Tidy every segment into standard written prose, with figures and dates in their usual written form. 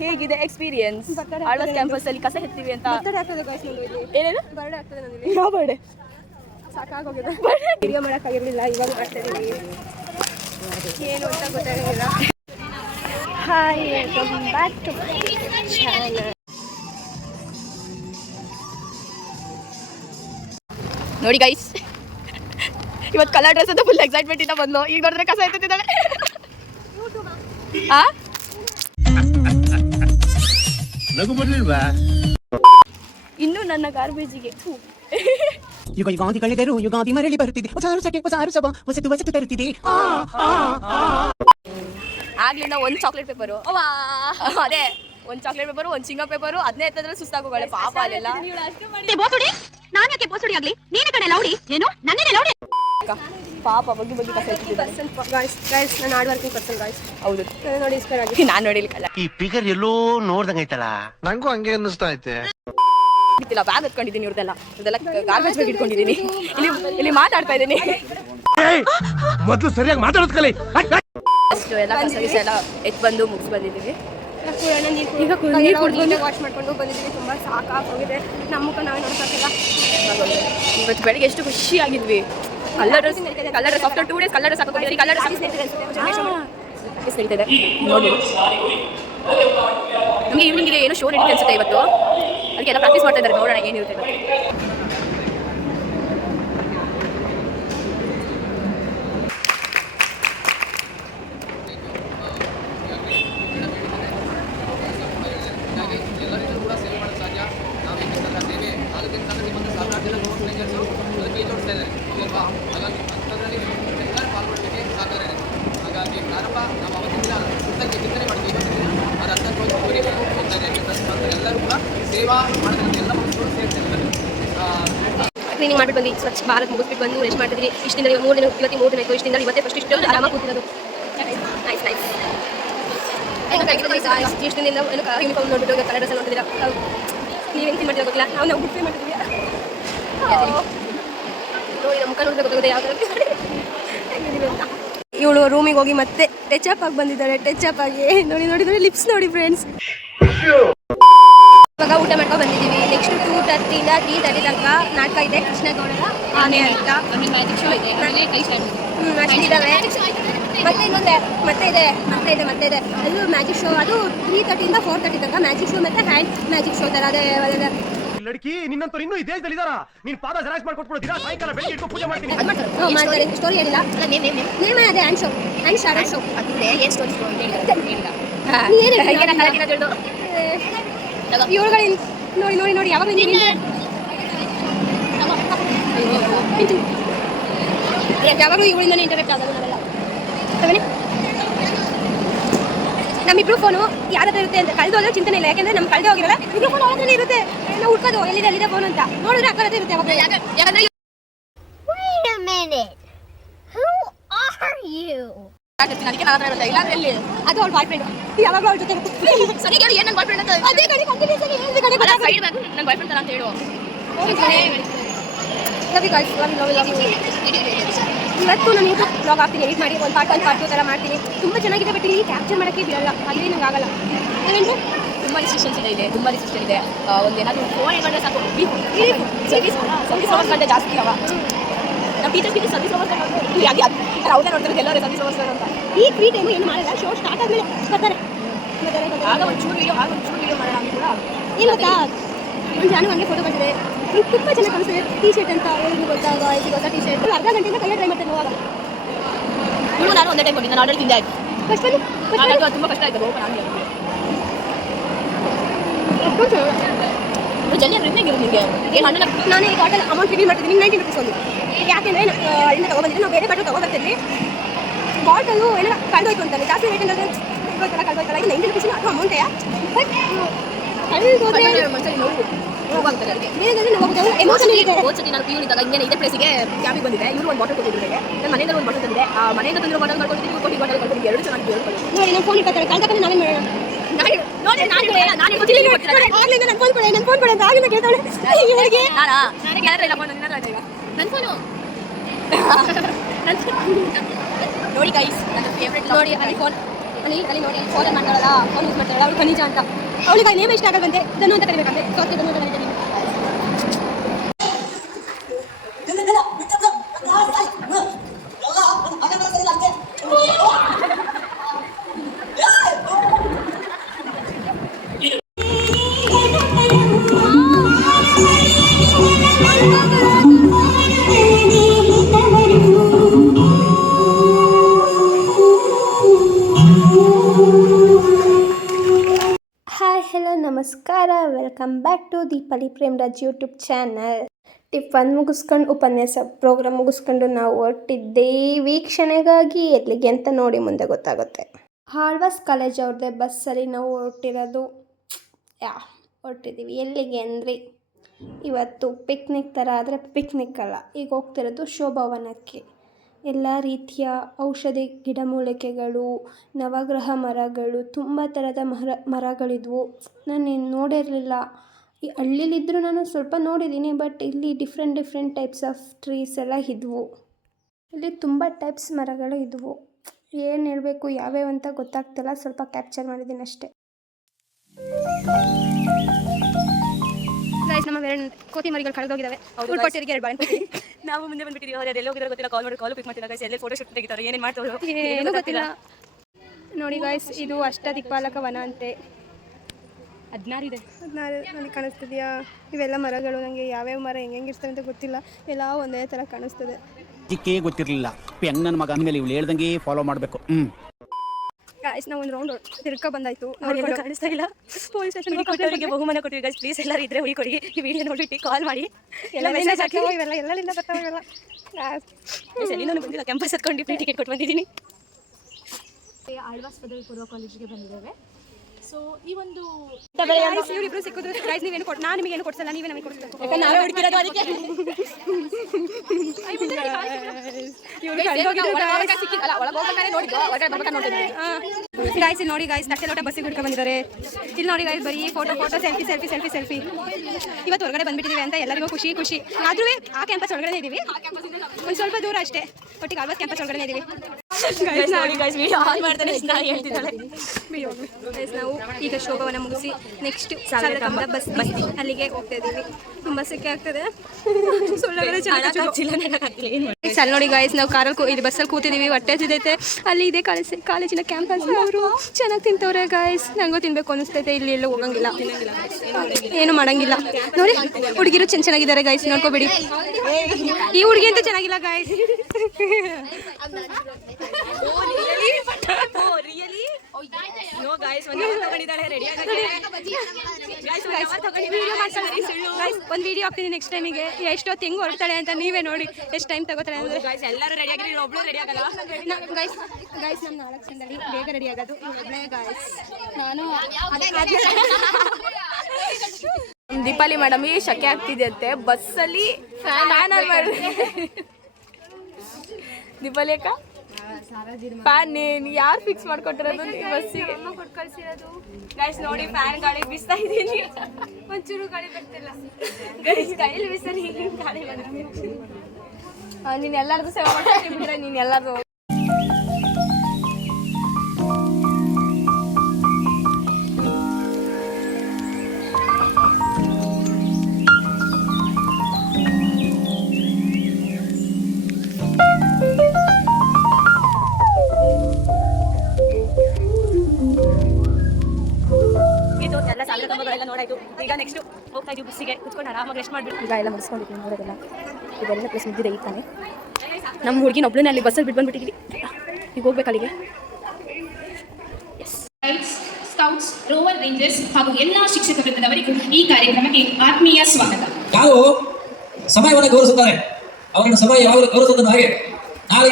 ಹೇಗಿದೆ experience? Alva's campus ಅಲ್ಲಿ ಕಸ ಎತ್ತೀವಿ ಅಂತ ಏನೇನು ಯಾವ ಬರ್ಡೆ ಸಾಕಾಗೋಗಿದೆ. ವಿಡಿಯೋ ಮಾಡೋಕ್ಕಾಗಿರಲಿಲ್ಲ, ಇವಾಗ ಮಾಡ್ತಾ ಇದ್ದೀವಿ. ಏನು ಅಂತ ಗೊತ್ತಾಗಿಲ್ಲ. Hi, welcome back to channel. ನೋಡಿ ಗೈಸ್, ಇವತ್ತು ಕಲರ್ ಡ್ರೆಸ್ ಅಂತ ಫುಲ್ ಎಕ್ಸೈಟ್ಮೆಂಟ್ ಇಂದ ಬಂದು ಈಗ ನೋಡಿದ್ರೆ ಕಸ ಎತ್ತಿದ್ದಾಳೆ. ಇನ್ನು ನನ್ನ ಗಾರ್ಬೇಜಿಗೆ ಯುಗಾಂತಿ ಕಳೆದರು, ಯುಗಾಂತಿ ಮರಳಿ ಬರುತ್ತಿದೆ, ಹೊಸ ಅರಸಕ್ಕೆ ಹೊಸ ಅರಸವ ಹೊಸತು ಹೊಸತು ತರುತ್ತಿದೆ. ಆಗ್ಲಿಂದ ಒಂದು ಚಾಕ್ಲೇಟ್ ಪೇಪರು, ಅದೇ ಒಂದು ಚಾಕ್ಲೇಟ್ ಪೇಪರು, ಒಂದು ಚಿಂಗ ಪೇಪರು, ಅದನ್ನೇ ಎತ್ತದ್ರೆ ಸುಸ್ತಾಗೋಳೆ ಪಾಪ. ಅಲ್ಲೆಲ್ಲ ನಾನು ಯಾಕೆ ಬೋಸುಡಿ ಆಗ್ಲಿ, ನೀನು ಕಡೆ ಲೌಡಿ ಏನು ನನ್ನೇ ಲೌಡಿ ಪಾಪ ಬಗ್ಗೆ ಬಗ್ಗೆ ಕಸ ಎತ್ತಿದ್ದಾರೆ. ನಾನು ಹಾರ್ಡ್ ವರ್ಕಿಂಗ್ ಪರ್ಸನ್ ಗಾಯ್ಸ್. ಹೌದು, ನೋಡಿ ಇನ್ಸ್ಪೈರ್ ಆಗಿ ನಾನು ನೋಡಿಲಿಕ್ಕಲ್ಲ. ಈ ಫಿಗರ್ ಎಲ್ಲೋ ನೋಡ್ದಂಗ ಐತಲ್ಲ, ನಂಗೂ ಹಂಗೆ ಅನ್ನಿಸ್ತಾ ಐತೆ. ಗೊತ್ತಿಲ್ಲ, ಬ್ಯಾಗ್ ಎತ್ಕೊಂಡಿದ್ದೀನಿ, ಇವ್ರದೆಲ್ಲ ಗಾರ್ಬೇಜ್ ಬ್ಯಾಗ್ ಇಟ್ಕೊಂಡಿದ್ದೀನಿ. ಇಲ್ಲಿ ಮಾತಾಡ್ತಾ ಇದ್ದೀನಿ. ಮೊದಲು ಸರಿಯಾಗಿ ಮಾತಾಡೋದ್ ಕಲಿ. ಅಷ್ಟು ಎಲ್ಲ ಕಸ ಎಲ್ಲ ಎತ್ ಬಂದು ಮುಗಿಸ್ ಬಂದಿದ್ದೀವಿ. ಈಗ ನೀರು ವಾಶ್ ಮಾಡ್ಕೊಂಡು ಬಂದಿದ್ದೀವಿ. ತುಂಬ ಸಾಕಾಗೋಗಿದೆ. ನಮ್ಮ ಮುಖ ನಾವೇ ನೋಡ್ಸಕ್ಕಿಲ್ಲ. ಇವತ್ತು ಬೆಳಿಗ್ಗೆ ಎಷ್ಟು ಖುಷಿ ಆಗಿದ್ವಿ. Colour dress after 2 days colour dress ಹಾಕೊಂಡಿದ್ದೀವಿ. ಕಲರ್ ಡ್ರೆಸ್ ನಡೀತಿದೆ ನೋಡಿ. ನಮಗೆ ಈವ್ನಿಂಗಿಗೆ ಏನೋ ಶೋ ನಡೀತೆ ಅನ್ಸುತ್ತೆ ಇವತ್ತು. ಅದಕ್ಕೆಲ್ಲ ಪ್ರಾಕ್ಟೀಸ್ ಮಾಡ್ತಾ ಇದ್ದಾರೆ. ನೋಡೋಣ ಏನಿರುತ್ತೆ. ಕ್ಲೀನಿಂಗ್ ಮಾಡ್ಬಿಟ್ಟು ಬಂದು ಸ್ವಚ್ಛ ಭಾರತ್ ಮುಗಿಸ್ಬಿಟ್ಟು ಬಂದು ರೆಸ್ಟ್ ಮಾಡ್ತಿದ್ವಿ. ಇಷ್ಟಿಂದ 3 ದಿನ ಇವತ್ತು 3 ದಿನ ಆಯಿತು. ಇಷ್ಟಿಂದ ಇವತ್ತೇ ಫಸ್ಟ್ ಇಷ್ಟು ಆರಾಮಾಗಿ ಕೂತಿರೋದು. Nice nice. ಇಷ್ಟಿಂದ ಯೂನಿಫಾರ್ಮ್ ನೋಡ್ಬಿಟ್ಟು ಕಲರ್ ಡ್ರೆಸ್ ನೋಡ್ತಿದ್ದೀರಾ. ನೀವು ಹೆಂಗೆ ಮಾಡ್ತೀರಾ ಗೊತ್ತಿಲ್ಲ. ನಾವು ಬುಕ್ ಮಾಡ್ತಿದ್ವಿ. ನೋಡಿ ನಮ್ಮ ಮುಖ ನೋಡಿದ್ರೆ ಗೊತ್ತಾಗುತ್ತೆ ಯಾವ ಥರ ಹೆಂಗಿದ್ದೀವಿ ಅಂತ. ಇವಳು ರೂಮಿಗೆ ಹೋಗಿ ಮತ್ತೆ ಟಚ್ ಅಪ್ ಆಗಿ ಬಂದಿದ್ದಾರೆ. ಟಚ್ ಅಪ್ ಆಗಿ ನೋಡಿ ಲಿಪ್ಸ್ ನೋಡಿ ಫ್ರೆಂಡ್ಸ್. ಇವಾಗ ಊಟ ಮಾಡ್ಕೊಂಡು ಬಂದಿದ್ದೀವಿ. ನೆಕ್ಸ್ಟ್ 2:30 ಇಂದ 3:30 ತನಕ ನಾಟಕ ಇದೆ. ಕೃಷ್ಣಗೌಡರ ಆನೆ ಅಂತ ಮ್ಯಾಜಿಕ್ ಶೋ ಇದೆ. ಅಷ್ಟಿದ್ದಾವೆ. ಮತ್ತೆ ಇದೆ ಅದು ಮ್ಯಾಜಿಕ್ ಶೋ. ಅದು 3:30 ಇಂದ 4:30 ತನಕ ಮ್ಯಾಜಿಕ್ ಶೋ ಮತ್ತೆ ಹ್ಯಾಂಡ್ ಮ್ಯಾಜಿಕ್ ಶೋ ತರ ಅದೇ ಲಡ್ಕಿ. ನಿನ್ನಂತವ್ರು ಇನ್ನೂ ಈ ದೇಶದಲ್ಲಿ ಇದಾರ. ನೀನ್ ಪಾದ ಜೆರಾಕ್ಸ್ ಮಾಡ್ಕೊಟ್ಬಿಡು. ದಿನ ಸಾಯಂಕಾಲ ಬೆಳಿಗ್ಗೆ ಇಟ್ಟು ಪೂಜೆ ಮಾಡ್ತೀನಿ. ಮಾಡ್ತಾರೆ. ಸ್ಟೋರಿ ಹೇಳಿಲ್ಲ. ನೇಮ ಅದೇ hand show, hand short show. ಏನು ಸ್ಟೋರಿ ಇವಳುಗಳು ನೋಡಿ ಯಾವಾಗ ಯಾವಾಗಲೂ ಇವಳಿಂದನೇ ಇಂಟರ್ನೆಟ್ ಆಗೋದು ನಾವೆಲ್ಲ. ನಮ್ಮಿಬ್ರು ಫೋನು ಯಾರ ಹತ್ರ ಇರುತ್ತೆ ಅಂತ ಕಳೆದೋದ್ರೆ ಚಿಂತನೆ ಇಲ್ಲ. ಯಾಕಂದ್ರೆ ನಮ್ಗೆ ಕಳೆದು ಹೋಗಿರಲ್ಲ. ಇಬ್ರು ಫೋನ್ ಅವರೇ ಇರುತ್ತೆ. ನಾವು ಹುಡ್ಕೋದು ಎಲ್ಲಿದೆ ಫೋನ್ ಅಂತ ನೋಡಿದ್ರೆ ಅಕ್ಕ ಹತ್ರ ಇರುತ್ತೆ. ಯಾಕಂದ್ರೆ ಅದಕ್ಕೆ ನಾನು ಇರುತ್ತೆ. ಇಲ್ಲ ಎಲ್ಲಿ ಅದು ಅವಳ ಬಾಯ್ ಫ್ರೆಂಡ್. ಯಾವಾಗಲೂ ಅವಳ ಜೊತೆ ಇರುತ್ತೆ. ಸರಿ ಹೇಳಿ, ಏನು ನನ್ನ ಬಾಯ್ ಫ್ರೆಂಡ್ ಅಂತ ಅದೇ ಕಡೆ ಕಂಟಿನ್ಯೂಸ್ ಆಗಿ ಸೈಡ್ ಬ್ಯಾಗ್ ನನ್ನ ಬಾಯ್ ಫ್ರೆಂಡ್ ಅಂತ ಹೇಳು. ಇವತ್ತು ನಾನು ಯೂಟ್ಯೂಬ್ ಬ್ಲಾಗ್ ಹಾಕ್ತೀನಿ. ಎಡಿಟ್ ಮಾಡಿ ಒಂದು ಪಾರ್ಟ್ 1 ಪಾರ್ಟ್ 2 ಥರ ಮಾಡ್ತೀನಿ. ತುಂಬ ಚೆನ್ನಾಗಿದೆ. ಬಟ್ ಇಲ್ಲಿ ಕ್ಯಾಪ್ಚರ್ ಮಾಡೋಕ್ಕೆ ಬಿಡಲ್ಲ. ಅಲ್ಲಿ ನಂಗೆ ಆಗಲ್ಲ. ತುಂಬ ರಿಸ್ಟ್ರಿಕ್ಷನ್ಸ್ ಇದೆ. ತುಂಬ ರಿಸ್ಟ್ರಿಕ್ಷನ್ ಇದೆ. ಒಂದು ಏನಾದರೂ ಫೋನ್ ಇಟ್ಕೊಂಡ್ರೆ ಸಾಕು. ಸರ್ವಿಸ್ ಅವರ್ಸ್ ಗಂಟೆ ಜಾಸ್ತಿ ಅವ. ನಮ್ಮ ಟೀಚರ್ಸ್ಗೆ ಸರ್ವಿಸ್ ಅವರ್ಸ್ ಯಾಕೆ ಅವ್ರೇ ನೋಡ್ತಾರೆ ಎಲ್ಲರೂ ಸರ್ವಿಸ್ ಅವರ್ಸ್ ಅಂತ. ಈ ಫ್ರೀ ಟೈಮು ಏನು ಮಾಡಲ್ಲ. ಶೋ ಸ್ಟಾರ್ಟ್ ಆದಮೇಲೆ ಬರ್ತಾರೆ. ಆಗ ಒಂಚೂರು ವೀಡಿಯೋ ಮಾಡೋಣ ಅಂತ ಕೂಡ ಏನು ಗೊತ್ತಾ, ಒಂದು ನಾನು ಹಂಗೆ ಫೋಟೋ ಕಟ್ಟಿದೆ. ತುಂಬ ಚೆನ್ನಾಗಿ ಕಾಣಿಸ್ತದೆ. ಟೀ ಶರ್ಟ್ ಅಂತ ಏನು ಗೊತ್ತಾಗ ಇದು ಹೊಸ ಟೀ ಶರ್ಟ್. ಅರ್ಧ ಗಂಟೆಯಿಂದ ಕೈಯಲ್ಲಿ ಟ್ರೈ ಮಾಡ್ತೇನೆ. ಹೋವಾಗ ನೀವು ನಾನು ಒಂದೇ ಟೈಮ್ ಕೊಡಿ. ನಾನು ಆರ್ಡರ್ ತಿಂದೆ ಆಯ್ತು. ಫಸ್ಟ್ ತುಂಬ ಕಷ್ಟ ಆಯ್ತು. ಹೋಗೋಣ ಹಂಗೆ ಅಷ್ಟೊಂದು ಜಲ್ದಿ ರಿಪ್ಲೈಗೆ ಇರೋದು ನಿಮಗೆ. ಏನು ಅಣ್ಣ ನಾನು ಈ ಬಾಟಲ್ ಅಮೌಂಟ್ ರಿವೀಲ್ ಮಾಡ್ತಿದ್ದೀನಿ. 90 rupees ಒಂದು. ಯಾಕೆಂದರೆ ಅಲ್ಲಿಂದ ತೊಗೊಬಂದಿದ್ದೆ. ನಾವು ಬೇರೆ ಬಾಟಲ್ ತೊಗೊಬರ್ತೀವಿ. ಬಾಟಲು ಎಲ್ಲ ಕಳೆದೋಯ್ತು ಅಂತಾರೆ. ಜಾಸ್ತಿ ರೇಟ್ ಅಂದರೆ ಕಳೆದೋಯ್ತಲ್ಲ. ಇದು 90 rupees ಅದು ಅಮೌಂಟೇ. ಬಟ್ ಕಳೆದೋದ್ರೆ ಮನಸ್ಸಲ್ಲಿ ನೋವು ಹೋಗ್ತಾರೆ. ಅದಕ್ಕೆ ಬೇರೆ ನಾವು ಎಮೋಷನ್ ಇದೆ. ಹೋದ್ಸತಿ ನಾನು ಪ್ಯೂರ್ ಇದ್ದಾಗ ಹಿಂಗೆ ಇದೇ ಪ್ಲೇಸಿಗೆ ಕ್ಯಾಬಿಗೆ ಬಂದಿದೆ. ಇವರು ಒಂದು ಬಾಟಲ್ ಕೊಟ್ಟಿದ್ದಾರೆ. ನನ್ನ ಮನೆಯಿಂದ ಒಂದು ಬಾಟಲ್ ತಂದಿದೆ. ಆ ಮನೆಯಿಂದ ತಂದಿರೋ ಬಾಟಲ್ ಮಾಡ್ಕೊಂಡಿದ್ದೀನಿ. ಇವ್ರು ಕೊಟ್ಟು ಬಾಟಲ್ ಕೊಟ್ಟಿದ್ದೀನಿ. ಎರಡು ಚೆನ್ನಾಗಿ ನೋಡಿ. ನಾನು ಫೋನ್ ಇಟ್ಟಾರೆ. ಕಳ್ತಕೊಂಡು ನಾವೇನು ಮಾಡೋಣ? ನೋಡಿ ನಾನು ಆಗ್ಲಿಂದ ನನ್ನ ಫೋನ್ ಕೊಡೆ ಅಂತ ಆಗಿಂದ ಕೇಳ್ತಾಳೆ. ಇವರಿಗೆ ನಾನೇ ಕ್ಯಾಮ್ರಾ ಇಲ್ಲ ಫೋನ್ ನನ್ನ ಹತ್ರ ಈಗ ನನ್ನ ಫೋನು ನೋಡಿ ಗೈಸ್. ನನ್ನ ಫೇವ್ರೆಟ್ ನೋಡಿ. ಅಲ್ಲಿ ಫೋನ್ ಅಲ್ಲಿ ನೋಡಿ ಫೋನ್ ಮಾಡ್ತಾಳಲ್ಲ ಫೋನ್ ಯೂಸ್ ಮಾಡ್ತಾಳಲ್ಲ ಅವಳು ಖನಿಜ ಅಂತ. ಅವಳಿಗೆ ನೇಮ ಇಷ್ಟ ಆಗಲ್ವಂತೆ, ಧನು ಅಂತ ಕರಿಬೇಕಂತೆ. ಸೊ ಅದಕ್ಕೆ ಧನು ಅಂತ ಕರೀತೀನಿ. ಹಾಯ್ ಹಲೋ ನಮಸ್ಕಾರ, welcome back to Deepali Premraj YouTube channel. Tiffin ಮುಗಿಸ್ಕೊಂಡು ಉಪನ್ಯಾಸ ಪ್ರೋಗ್ರಾಮ್ ಮುಗಿಸ್ಕೊಂಡು ನಾವು ಹೊರಟಿದ್ದೆ ವೀಕ್ಷಣೆಗಾಗಿ. ಎಲ್ಲಿಗೆ ಅಂತ ನೋಡಿ ಮುಂದೆ ಗೊತ್ತಾಗುತ್ತೆ. ಆಳ್ವಾಸ್ ಕಾಲೇಜ್ ಅವ್ರದ್ದೇ ಬಸ್ಸಲ್ಲಿ ನಾವು ಹೊರಟಿದ್ದೀವಿ. ಎಲ್ಲಿಗೆ ಅಂದರೆ ಇವತ್ತು ಪಿಕ್ನಿಕ್ ಥರ, ಆದರೆ ಪಿಕ್ನಿಕ್ ಅಲ್ಲ, ಈಗ ಹೋಗ್ತಿರೋದು ಶೋಭಾವನಕ್ಕೆ. ಎಲ್ಲ ರೀತಿಯ ಔಷಧಿ ಗಿಡಮೂಲಿಕೆಗಳು, ನವಗ್ರಹ ಮರಗಳು, ತುಂಬ ಥರದ ಮರಗಳಿದ್ವು. ನಾನು ನೋಡಿರಲಿಲ್ಲ. ಈ ಹಳ್ಳಿಲಿದ್ದರೂ ನಾನು ಸ್ವಲ್ಪ ನೋಡಿದ್ದೀನಿ, ಬಟ್ ಇಲ್ಲಿ ಡಿಫ್ರೆಂಟ್ ಟೈಪ್ಸ್ ಆಫ್ ಟ್ರೀಸ್ ಎಲ್ಲ ಇದ್ವು. ಇಲ್ಲಿ ತುಂಬ ಟೈಪ್ಸ್ ಮರಗಳು ಇದ್ವು. ಏನು ಹೇಳಬೇಕು ಯಾವ್ಯಾವ ಅಂತ ಗೊತ್ತಾಗ್ತಿಲ್ಲ, ಸ್ವಲ್ಪ ಕ್ಯಾಪ್ಚರ್ ಮಾಡಿದ್ದೀನಿ ಅಷ್ಟೇ. ನಮ್ಮ ಕೋತಿ ಮರಿಗಳು ಕಳೆದೋಗಿದ್ದಾವೆ. ನಾವು ಮುಂದೆ ಬಂದ್ಬಿಟ್ಟಿದ್ದೀವಿ. ಅವ್ರು ಎಲ್ಲಿ ಹೋಗಿರೋ ಗೊತ್ತಿಲ್ಲ. ಕಾಲ್ ಮಾಡಿ ಕಾಲು ಪಿಕ್ ಮಾಡ್ತಿಲ್ಲ ಗೈಸ್. ಎಲ್ಲೇ ಫೋಟೋ ಶೂಟ್ ತೆಗಿತಾರೆ, ಏನೇನು ಮಾಡ್ತಾರೆ ಏನೂ ಗೊತ್ತಿಲ್ಲ. ನೋಡಿ ಗೈಸ್, ಇದು ಅಷ್ಟದಿಕ್ಪಾಲಕ ವನ ಅಂತೆ. 16 ಇದೆ. 16 ನನಗೆ ಕಾಣಿಸ್ತಿದೆಯಾ? ಇವೆಲ್ಲ ಮರಗಳು ನನಗೆ ಯಾವ್ಯಾವ ಮರ ಹೆಂಗಿರ್ತವೆ ಅಂತ ಗೊತ್ತಿಲ್ಲ. ಎಲ್ಲ ಒಂದೇ ಥರ ಕಾಣಿಸ್ತದೆ. ಚಿಕ್ಕೇ ಗೊತ್ತಿರಲಿಲ್ಲ. ಪೆಂಗ್ ನನ್ನ ಮಗ ಅಂದಮೇಲೆ ಇವಳು ಹೇಳ್ದಂಗೆ ಫಾಲೋ ಮಾಡಬೇಕು. ಗೈಸ್ ನಾವು ಒಂದು ರೌಂಡ್ ತಿರ್ಕೊ ಬಂದಾಯ್ತು. ಕಾಣಿಸ್ತಾ ಇಲ್ಲ. ಪೊಲೀಸ್ ಸ್ಟೇಷನ್ಗೆ ಕೊಟ್ಟವರಿಗೆ ಬಹುಮಾನ ಕೊಟ್ಟಿವಿ ಗೈಸ್. ಪ್ಲೀಸ್ ಎಲ್ಲರೂ ಇದ್ರೆ ಹುಡುಕೊಡಿ. ಈ ವಿಡಿಯೋ ನೋಡ್ಬಿಟ್ಟು ಕಾಲ್ ಮಾಡಿ. ಎಲ್ಲ ಮೆಸೇಜ್ ಹಾಕಿ. ಇವೆಲ್ಲ ಎಲ್ಲರಿಂದ ಬರ್ತಾವೆ ಇವೆಲ್ಲ. ಎಲ್ಲಿಂದ ಬಂದಿಲ್ಲ, ಕ್ಯಾಂಪಸ್ ಹತ್ಕೊಂಡು ಫ್ರೀ ಟಿಕೆಟ್ ಕೊಟ್ಟು ಬಂದಿದ್ದೀನಿ. ಆಳ್ವಾಸ್ ಪದವಿ ಪೂರ್ವ ಕಾಲೇಜಿಗೆ ಬಂದಿದ್ದೇವೆ. ಸೊ ಈ ಒಂದು ಇವರಿಬ್ರು ಸಿಕ್ಕಿದ್ರು. ಗೈಸ್ ನೀವೇನು ಕೊಟ್ಟು, ನಾನು ನಿಮಗೇನು ಕೊಡ್ಸಲ್ಲ, ನೀವೇ ನಮಗೆ ಕೊಡಿಸ್ಬೇಕು. ನಾವೇ ಹುಡುಕಿರೋದು ಅದಕ್ಕೆ. ಗೈಸ್ ನೋಡಿ ಗೈಸ್, ತಟ್ಟೆ ಲೋಟ ಬಸ್ಸಿಗೆ ಹುಡ್ಕೊ ಬಂದಿದ್ದಾರೆ. ಇಲ್ಲಿ ನೋಡಿ ಗೈಸ್, ಬರೀ ಫೋಟೋ ಸೆಲ್ಫಿ. ಇವತ್ತು ಹೊರಗಡೆ ಬಂದ್ಬಿಟ್ಟಿದ್ದೀವಿ ಅಂತ ಎಲ್ಲರಿಗೂ ಖುಷಿ. ಆದ್ರೂ ಆ ಕ್ಯಾಂಪಸ್ ಒಳಗಡೆ ಇದ್ದೀವಿ, ಒಂದು ಸ್ವಲ್ಪ ದೂರ ಅಷ್ಟೇ. ಒಟ್ಟಿಗೆ ಆಳ್ವಾಸ್ ಕ್ಯಾಂಪಸ್ ಒಳಗಡೆ ಇದ್ದೀವಿ. ನಾವು ಈಗ ಶೋಭಾವನ ಮುಗಿಸಿ ನೆಕ್ಸ್ಟ್ ಬಸ್ ಅಲ್ಲಿಗೆ ಹೋಗ್ತಾ ಇದ್ದೀವಿ. ತುಂಬ ಸೆಕೆ ಆಗ್ತದೆ. ಅಲ್ಲಿ ನೋಡಿ ಗೈಸ್, ನಾವು ಕಾರಲ್ಲಿ ಇಲ್ಲಿ ಬಸ್ಸಲ್ಲಿ ಕೂತಿದ್ದೀವಿ. ಹೊಟ್ಟೆ ಹಸಿದೈತೆ. ಅಲ್ಲಿ ಇದೆ ಕಾಲೇಜಿನ ಕ್ಯಾಂಪಸ್. ಅವರು ಚೆನ್ನಾಗಿ ತಿಂತವ್ರೆ ಗೈಸ್. ನನಗೂ ತಿನ್ಬೇಕು ಅನಿಸ್ತೈತೆ. ಇಲ್ಲಿ ಎಲ್ಲೂ ಹೋಗಂಗಿಲ್ಲ, ಏನು ಮಾಡಂಗಿಲ್ಲ. ನೋಡಿ ಹುಡುಗಿರು ಚೆನ್ನಾಗಿದ್ದಾರೆ ಗೈಸ್, ನೋಡ್ಕೋಬೇಡಿ. ಈ ಹುಡುಗಿ ಅಂತೂ ಚೆನ್ನಾಗಿಲ್ಲ ಗೈಸ್. ಒಂದು ವಿಡಿಯೋ ಹಾಕ್ತೀನಿ ನೆಕ್ಸ್ಟ್ ಟೈಮಿಗೆ. ಎಷ್ಟೊತ್ತು ಹೆಂಗೆ ಹೊರಡ್ತಾಳೆ ಅಂತ ನೀವೇ ನೋಡಿ. ಎಷ್ಟು ಟೈಮ್ ತಗೋತಾರೆ ಅಂದರೆ ಎಲ್ಲರೂ ರೆಡಿ ಆಗಿರಿ, ಒಬ್ಳು ರೆಡಿ ಆಗಲ್ಲ ಗೈಸ್. ನಮ್ಮ 4 ಜನದಲ್ಲಿ ಬೇಗ ರೆಡಿ ಆಗೋದು ಒಬ್ಬಳೇ ಗೈಸ್. ನಾನು ದೀಪಾಲಿ ಮೇಡಮ್ ಈ ಶಕೆ ಆಗ್ತಿದೆ ಅಂತೆ ಬಸ್ಸಲ್ಲಿ ಫ್ಯಾನ್ ಆನ್ ಮಾಡಿ. ದೀಪಾಲಿ ಅಕ್ಕ ಫ್ಯಾನ್ ಯಾರು ಫಿಕ್ಸ್ ಮಾಡ್ಕೊಟ್ಟಿರೋದು ಬಸ್ಸಿಗೆ? ಗೈಸ್ ನೋಡಿ, ಫ್ಯಾನ್ ಗಾಳಿ ಬೀಸ್ತಾ ಇದ್ದೀನಿ. ಒಂಚೂರು ಗಾಳಿ ಬರ್ತಿಲ್ಲ ಗೈಸ್. ಗಾಳಿ ಬೀಸಲಿ ಗಾಳಿ ಬರುತ್ತೆ. ನೀನು ಎಲ್ಲರದು ಸೇವೆ ಮಾಡ್ಬಿಟ್ರೆ ನೀನು ಎಲ್ಲರದು. ನೋಡಾಯ್ತು. ಈಗ ನೆಕ್ಸ್ಟ್ ಹೋಗ್ತಾ ಇದ್ದೀವಿ ಬಸ್ಸಿಗೆ. ಕುತ್ಕೊಂಡು ಆರಾಮಾಗಿ ರೆಸ್ಟ್ ಮಾಡಿಬಿಟ್ಟು ಈಗ ಎಲ್ಲ ಮುಗಿಸ್ಕೊಂಡಿದ್ದೀವಿ. ನೋಡೋದೆಲ್ಲ ಇದೆಲ್ಲ ಪ್ಲೇಸ್ ಮುಗಿದಿದೆ. ಈಗ ತಾನೆ ನಮ್ಮ ಹುಡುಗಿನ ಒಬ್ಬಳನ್ನ ಅಲ್ಲಿ ಬಸ್ಸಲ್ಲಿ ಬಿಟ್ಟು ಬಂದ್ಬಿಟ್ಟಿದ್ದೀವಿ. ಈಗ ಹೋಗ್ಬೇಕು ಅಲ್ಲಿಗೆ. ಸ್ಕೌಟ್ಸ್, ರೋವರ್ ರೇಂಜರ್ಸ್ ಹಾಗೂ ಎಲ್ಲಾ ಶಿಕ್ಷಕ ವೃಂದದವರಿಗೂ ಈ ಕಾರ್ಯಕ್ರಮಕ್ಕೆ ಆತ್ಮೀಯ ಸ್ವಾಗತ. ಯಾರು ಸಮಯವನ್ನು ಗೌರವಿಸುತ್ತಾರೆ ಅವರನ್ನು ಸಮಯ ಯಾವಾಗಲೂ ಗೌರವಿಸುತ್ತದೆ. ಹಾಗೆ ನಾವು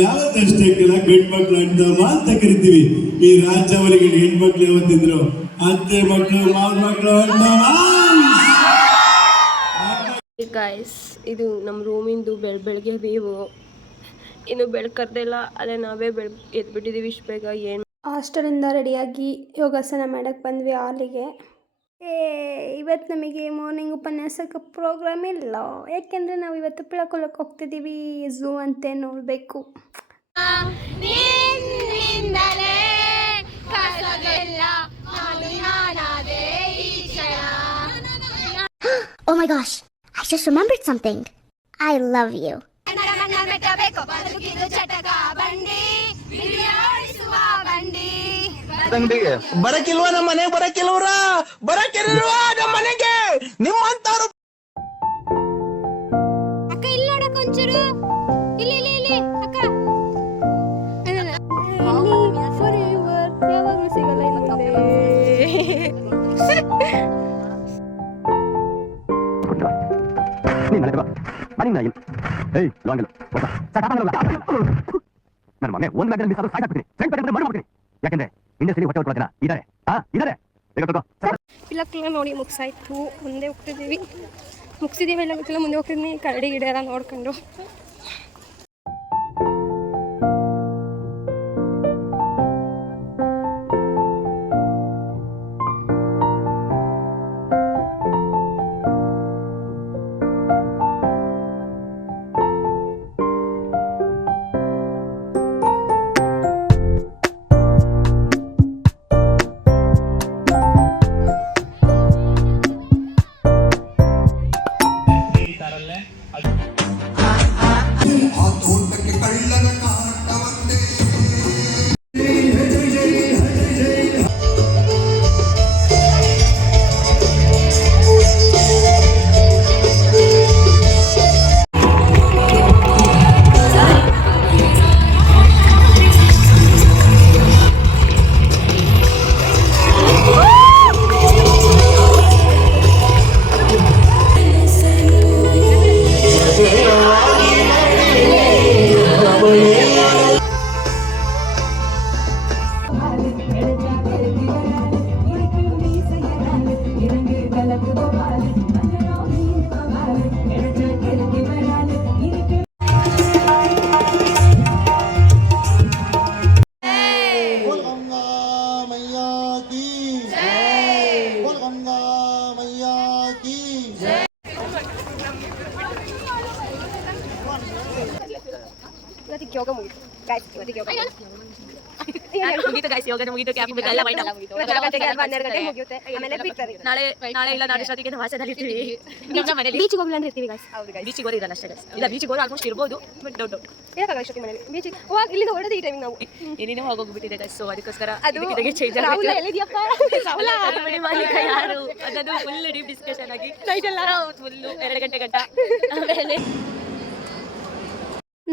ಯಾವತ್ತಷ್ಟೇ ಕೆಲ ಗಂಡ್ಮಕ್ಳು ಅಣ್ಣಮ್ಮ ಅಂತ ಕರಿತೀವಿ. ಈ ರಾಜ್ಯವರಿಗೆ ಹೆಣ್ಮಕ್ಳು ಯಾವತ್ತಿದ್ರು ಅತ್ತೆ ಮಕ್ಕಳು ಮಾವ ಮಕ್ಕಳು ಅಣ್ಣಮ್ಮ. ಗೈಸ್ ಇದು ನಮ್ಮ ರೂಮಿಂದು ಬೆಳಗ್ಗೆ ವ್ಯೂವು. ಇನ್ನು ಬೆಳಕರ್ದಿಲ್ಲ, ಅದೇ ನಾವೇ ಎದ್ಬಿಟ್ಟಿದ್ದೀವಿ ಇಷ್ಟು ಬೇಗ. ಏನು ಹಾಸ್ಟೆಲಿಂದ ರೆಡಿಯಾಗಿ ಯೋಗಾಸನ ಮಾಡೋಕ್ಕೆ ಬಂದ್ವಿ ಹಾಲಿಗೆ. ಇವತ್ತು ನಮಗೆ ಮಾರ್ನಿಂಗ್ ಉಪನ್ಯಾಸಕ್ಕೆ ಪ್ರೋಗ್ರಾಮ್ ಇಲ್ಲ, ಯಾಕೆಂದರೆ ನಾವು ಇವತ್ತು ಪಿಳಕೊಳಕ್ಕೆ ಹೋಗ್ತಿದ್ದೀವಿ. ಝೂ ಅಂತೆ ನೋಡಬೇಕು. Oh my gosh, I just remembered something. I love you. ಬರಕಿಲ್ವಾ ನಮ್ಮ ಮನೆಗೆ? ಬರಕಿಲ್ವ್ರ? ಬರಕಿಲ್ವಾ ನಮ್ಮ ಮನೆಗೆ? ನಿಮ್ಮಂತವ್ರು ಅಕ್ಕ ಇಲ್ಲಿ ನೋಡಕ್ಕ ಒಂಚೂರು. ಇಲ್ಲಿ ಇಲ್ಲಿ ಇಲ್ಲಿ ಅಕ್ಕ. ಯಾವಾಗಲೂ ಸಿಗಲ್ಲ ನನ್ನ ಮನೆ ಒಂದ್ ಗಂಟೆ ಮಿಸ್ ಆದ್ರೂ ಸಾಕಾಗ್ತೀನಿ. ಮಾಡ್ಬಿಡ್ತೀನಿ. ಯಾಕಂದ್ರೆ ಇಂಡಸ್ಟ್ರಿ ಹೊಟ್ಟೆ ಹೊಟ್ಟೆ ಇದಾರೆ ಇದಾರೆ. ಪಿಲ್ಲಕ್ಕೆಲ್ಲ ನೋಡಿ ಮುಗಿಸಾಯ್ತು. ಮುಂದೆ ಹೋಗ್ತಿದ್ದೀವಿ. ಮುಗಿಸಿದ್ದೀವಿ ಎಲ್ಲ ಗೊತ್ತಿಲ್ಲ, ಮುಂದೆ ಹೋಗ್ತಿದ್ದೀನಿ. ಕರಡಿ ಗಿಡ ಎಲ್ಲ ನೋಡ್ಕೊಂಡು. ಯೋಗ ಮುಗಿತು ಗಾಯ್ಸ್. ಇವತ್ತಿಗೆ ಯೋಗ ಮುಗೀತು ಗಾಯ್ಸ್. ಯೋಗನ ಮುಗೀತು. ಕ್ಯಾಂಪ್ ಎಲ್ಲ ವೈಟ್ ಮುಗಿಯುತ್ತೆ. 12 ಗಂಟೆಗೆ ಮುಗಿಯುತ್ತೆ. ಆಮೇಲೆ ಬಿಡ್ತಾರೆ. ನಾಳೆ ಇಲ್ಲ ನಾಡಿಷ್ಟೊತ್ತಿಗೆ ನಾವು ವಾಸದಲ್ಲಿ ಇರ್ತೀವಿ. ನಮ್ಮ ಮನೇಲಿ ಬೀಚಿಗೆ ಹೋಗ್ಲಿ ಅಂದ್ರೆ ಇರ್ತೀವಿ ಗಾಯ್ಸ್. ಹೌದು ಗಾಯ್ಸ್. ಬೀಚಿಗೆ ಹೋಗಿರಲ್ಲ ಅಷ್ಟೇ ಗಾಯ್ಸ್. ಇಲ್ಲ ಬೀಚಿಗೆ ಹೋಗಿ ಆಲ್ಮೋಸ್ಟ್ ಇರ್ಬೋದು, ಬಟ್ ಡೌಟ್ ಏನಾಗಲ್ಲ ಇಷ್ಟೊತ್ತಿಗೆ ಮನೇಲಿ. ಬೀಚಿಗೆ ಹೋಗಿ ಇಲ್ಲಿಂದ ಹೊರಡೋದು ಈ ಟೈಮಿಗೆ ನಾವು. ಏನೇನೋ ಹೋಗೋಗ್ಬಿಟ್ಟಿದೆ ಗಾಯ್ಸ್. ಸೊ ಅದಕ್ಕೋಸ್ಕರ ಅದು ಚೇಂಜ್ ರಾಹುಲ್ ಎಲ್ಲಿದ್ಯಪ್ಪ? ಮಾಲೀಕ ಯಾರು ಅದನ್ನು ಫುಲ್ ಡೀಪ್ ಡಿಸ್ಕಷನ್ ಆಗಿ ನೈಟ್ ಎಲ್ಲ ಫುಲ್ 2 ಗಂಟೆ ಗಂಟ. ಆಮೇಲೆ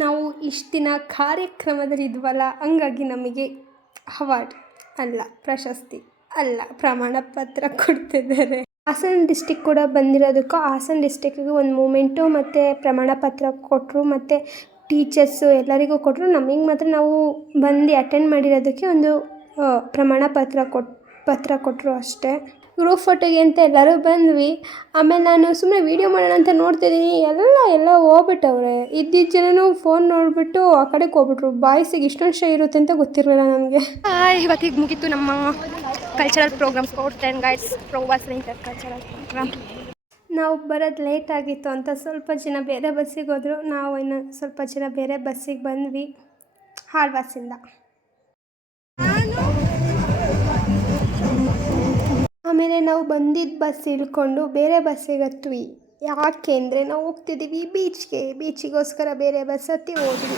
ನಾವು ಇಷ್ಟು ದಿನ ಕಾರ್ಯಕ್ರಮದಲ್ಲಿ ಇದ್ವಲ್ಲ, ಹಂಗಾಗಿ ನಮಗೆ ಅವಾರ್ಡ್ ಅಲ್ಲ, ಪ್ರಶಸ್ತಿ ಅಲ್ಲ, ಪ್ರಮಾಣ ಪತ್ರ ಕೊಡ್ತಿದ್ದಾರೆ. ಹಾಸನ ಡಿಸ್ಟಿಕ್ ಕೂಡ ಬಂದಿರೋದಕ್ಕೂ ಹಾಸನ ಡಿಸ್ಟಿಕ್ಕಿಗೆ ಒಂದು ಮೂಮೆಂಟು ಮತ್ತು ಪ್ರಮಾಣ ಪತ್ರ ಕೊಟ್ಟರು, ಮತ್ತು ಟೀಚರ್ಸು ಎಲ್ಲರಿಗೂ ಕೊಟ್ಟರು. ನಮಗೆ ಮಾತ್ರ ನಾವು ಬಂದು ಅಟೆಂಡ್ ಮಾಡಿರೋದಕ್ಕೆ ಒಂದು ಪ್ರಮಾಣ ಪತ್ರ ಕೊಟ್ಟರು ಅಷ್ಟೇ. ಗ್ರೂಪ್ ಫೋಟೋಗೆ ಅಂತ ಎಲ್ಲರೂ ಬಂದ್ವಿ. ಆಮೇಲೆ ನಾನು ಸುಮ್ಮನೆ ವೀಡಿಯೋ ಮಾಡೋಣ ಅಂತ ನೋಡ್ತಿದ್ದೀನಿ, ಎಲ್ಲ ಹೋಗ್ಬಿಟ್ಟವ್ರೆ. ಇದ್ದಿದ್ದ ಜನನು ಫೋನ್ ನೋಡಿಬಿಟ್ಟು ಆ ಕಡೆಗೆ ಹೋಗ್ಬಿಟ್ರು. ಬಾಯ್ಸಿಗೆ ಇಷ್ಟೊಂದು ಶೈ ಇರುತ್ತೆ ಅಂತ ಗೊತ್ತಿರಲಿಲ್ಲ ನನಗೆ. ಇವತ್ತಿಗೆ ಮುಗೀತು ನಮ್ಮ cultural programme. Sports and guides ಪ್ರವಾಸ ಇಂಟರ್ ಕಲ್ಚರಲ್ ಪ್ರೋಗ್ರಾಮ್. ನಾವು ಬರೋದು ಲೇಟ್ ಆಗಿತ್ತು ಅಂತ ಸ್ವಲ್ಪ ಜನ ಬೇರೆ ಬಸ್ಸಿಗೆ ಹೋದರು. ನಾವು ಇನ್ನು ಸ್ವಲ್ಪ ಜನ ಬೇರೆ ಬಸ್ಸಿಗೆ ಬಂದ್ವಿ ಆಳ್ವಾಸಿಂದ. ಆಮೇಲೆ ನಾವು ಬಂದಿದ್ದ ಬಸ್ ಇಳ್ಕೊಂಡು ಬೇರೆ ಬಸ್ಸಿಗೆ ಹತ್ವಿ. ಯಾಕೆ ಅಂದರೆ ನಾವು ಹೋಗ್ತಿದ್ದೀವಿ ಬೀಚಿಗೋಸ್ಕರ ಬೇರೆ ಬಸ್ ಹತ್ತಿ ಹೋದ್ವಿ.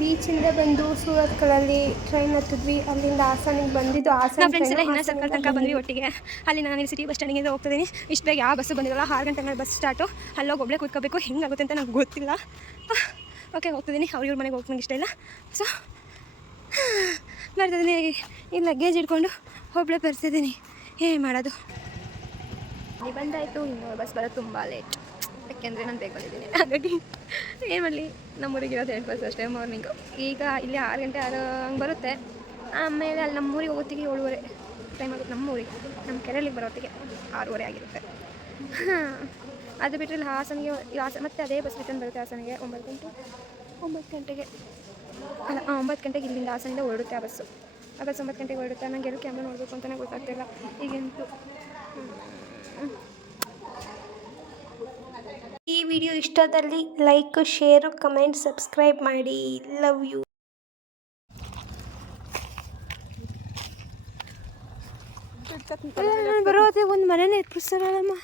ಬೀಚಿಂದ ಬಂದು ಸೂರತ್ಕಲಲ್ಲಿ ಟ್ರೈನ್ ಹತ್ತಿದ್ವಿ. ಅಲ್ಲಿಂದ ಹಾಸನಿಗೆ ಬಂದಿದ್ದು. ಹಾಸನ ಫ್ರೆಂಡ್ಸ್ ಎಲ್ಲ ಇನ್ನೂ ಸರ್ಕಲ್ ತನಕ ಬಂದ್ವಿ ಒಟ್ಟಿಗೆ. ಅಲ್ಲಿ ನಾನು ಸಿಟಿ ಬಸ್ ಸ್ಟ್ಯಾಂಡಿಗೆ ಹೋಗ್ತಿದ್ದೀನಿ. ಇಷ್ಟು ಬೇಗ ಯಾವ ಬಸ್ಸು ಬಂದಿರಲ್ಲ. 6 ಗಂಟೆ ಮೇಲೆ ಬಸ್ ಸ್ಟಾರ್ಟು. ಅಲ್ಲೋಗಿ ಒಬ್ಬಳೇ ಕೂತ್ಕೋಬೇಕು. ಹೆಂಗಾಗುತ್ತೆ ಅಂತ ನಂಗೆ ಗೊತ್ತಿಲ್ಲ. ಓಕೆ ಹೋಗ್ತಿದ್ದೀನಿ. ಅವ್ರ ಮನೆಗೆ ಹೋಗ್ತೀನಿ ಇಷ್ಟ ಇಲ್ಲ. ಸೊ ಬರ್ತಿದ್ದೀನಿ. ಈ ಲಗೇಜ್ ಹಿಡ್ಕೊಂಡು ಒಬ್ಬಳೇ ಬರ್ತಿದ್ದೀನಿ. ಏನು ಮಾಡೋದು. ಬಂದಾಯಿತು. ಇನ್ನು ಬಸ್ ಬರೋದು ತುಂಬ ಲೇಟ್, ಯಾಕೆಂದರೆ ನಾನು ಬೇಗ ಬಂದಿದ್ದೀನಿ. ಹಾಗಾಗಿ ಏನು ಮಾಡಲಿ, ನಮ್ಮೂರಿಗೆ ಇರೋದು 2 ಬಸ್ ಅಷ್ಟೇ ಮಾರ್ನಿಂಗು. ಈಗ ಇಲ್ಲಿ 6 ಗಂಟೆ ಹಂಗೆ ಬರುತ್ತೆ. ಆಮೇಲೆ ಅಲ್ಲಿ ನಮ್ಮೂರಿಗೆ ಹೋಗೋತ್ತಿಗೆ 7:30 ಟೈಮ್ ಆಗುತ್ತೆ. ನಮ್ಮೂರಿಗೆ ನಮ್ಮ ಕೆರೆಗಳಿಗೆ ಬರೋತ್ತಿಗೆ 6:30 ಆಗಿರುತ್ತೆ. ಅದು ಬಿಟ್ಟರೆ ಇಲ್ಲಿ ಹಾಸನಿಗೆ ಮತ್ತೆ ಅದೇ ಬಸ್ ರಿಟರ್ನ್ ಬರುತ್ತೆ ಹಾಸನಿಗೆ 9 ಗಂಟೆಗೆ ಅಲ್ಲ 9 ಗಂಟೆಗೆ ಇಲ್ಲಿಂದ ಹಾಸನಿಂದ ಹೊರಡುತ್ತೆ ಆ ಬಸ್ಸು. ಆ ಬಸ್ 9 ಗಂಟೆಗೆ ಹೊರಡುತ್ತೆ. ನನಗೆ ಎಲ್ಲಿ ಕ್ಯಾಮ್ರಾ ನೋಡಬೇಕು ಅಂತಲೇ ಗೊತ್ತಾಗ್ತಿಲ್ಲ ಈಗಂತೂ. ಈ ವಿಡಿಯೋ ಇಷ್ಟದಲ್ಲಿ ಲೈಕ್, ಶೇರು, ಕಮೆಂಟ್, ಸಬ್ಸ್ಕ್ರೈಬ್ ಮಾಡಿ. Love you. ಬರೋತ್ತಿಗೆ ಒಂದು ಮನೆನೇ ಎತ್ಪಿಸ್ತಾರಲ್ಲಮ್ಮ.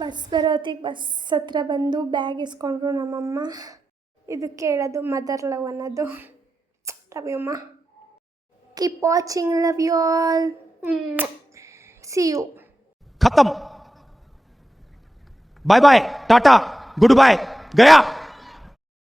ಬಸ್ ಬರೋತ್ತಿಗೆ ಬಸ್ ಹತ್ರ ಬಂದು ಬ್ಯಾಗ್ ಇಸ್ಕೊಂಡ್ರು ನಮ್ಮಮ್ಮ. ಇದು ಕೇಳೋದು ಮದರ್ ಲವ್ ಅನ್ನೋದು. ಲವ್ ಯು ಅಮ್ಮ. Keep watching. Love you all. See you. खत्म. Bye bye, tata, goodbye, गया.